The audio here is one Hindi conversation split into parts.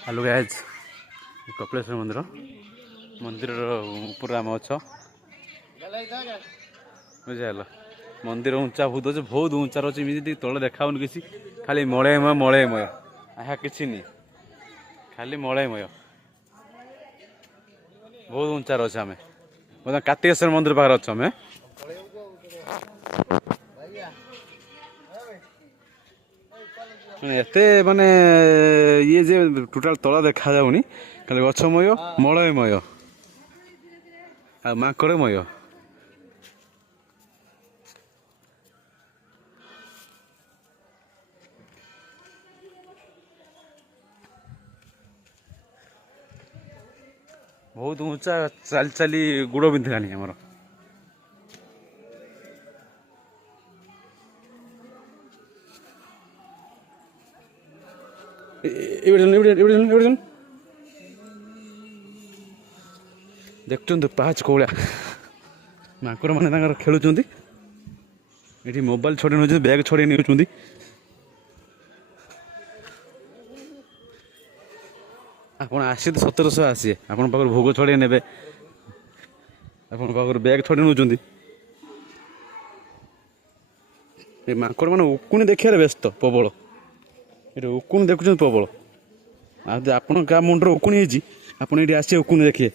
हेलो गाइज कपिलेश्वर मंदिर मंदिर ऊपर आम अछ बुझल मंदिर उंचा बहुत उंचार अच्छे इमती तले देखा किसी खाली मलयमय aha किसी नहीं खाली मलयमय बहुत उंचार अच्छे आम कार्तिकेश्वर मंदिर पाखे अच्छे आम एते माने ये जे टोटाल तला देखा जाउनी खाली गछमय मलयमय आ माकड़मय बहुत ऊंचा चली चली गुड़ बिंधिलानी आमर देखुं पाँच कौड़ा माकड़ मैंने खेलुंट ये मोबाइल छड़े नौ बैग छड़े नहीं ଆପଣ ଆସିବେ ତ 1700 ଆସିବେ ଆପଣଙ୍କ ପାଖରୁ ଭୋଗ ଛଡ଼େଇ ନେବେ ଆପଣଙ୍କ ପାଖରୁ ବ୍ୟାଗ୍ ଛଡ଼େଇ ନେଉଛନ୍ତି ଏ ମାଙ୍କଡ଼ ମାନେ ଉକୁଣି ଦେଖିବାରେ ବ୍ୟସ୍ତ ପ୍ରବଳ ଏଠି ଉକୁଣି ଦେଖୁଛନ୍ତି ପ୍ରବଳ ଆଉ ଯଦି ଆପଣଙ୍କ ଗାଁ ମୁଣ୍ଡରେ ଉକୁଣି ହେଇଛି ଆପଣ ଏଠି ଆସିବେ ଉକୁଣି ଦେଖିବେ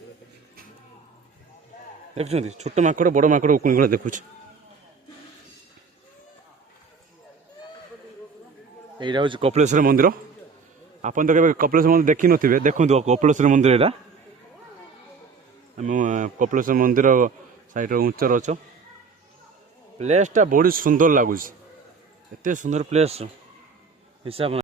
ଦେଖୁଛନ୍ତି ଛୋଟ ମାଙ୍କଡ଼ ବଡ଼ ମାଙ୍କଡ଼ ଉକୁଣି ଗୁଡ଼ା ଦେଖୁଛି ଏଇଟା ହେଉଛି କପିଳେଶ୍ୱର ମନ୍ଦିର ଆପଣ ତ କେବେ କପିଳେଶ୍ୱର ମନ୍ଦିର ଦେଖି ନଥିବେ ଦେଖନ୍ତୁ କପିଳେଶ୍ୱର ମନ୍ଦିର ଏଇଟା ଆମ କପିଳେଶ୍ୱର ମନ୍ଦିର ସାଇଡ଼୍ର ଉଚ୍ଚର ଅଛ ପ୍ଲେସ୍ଟା ବଡ଼ି ସୁନ୍ଦର ଲାଗୁଛି ଏତେ ସୁନ୍ଦର ପ୍ଲେସ୍ ହିସାବ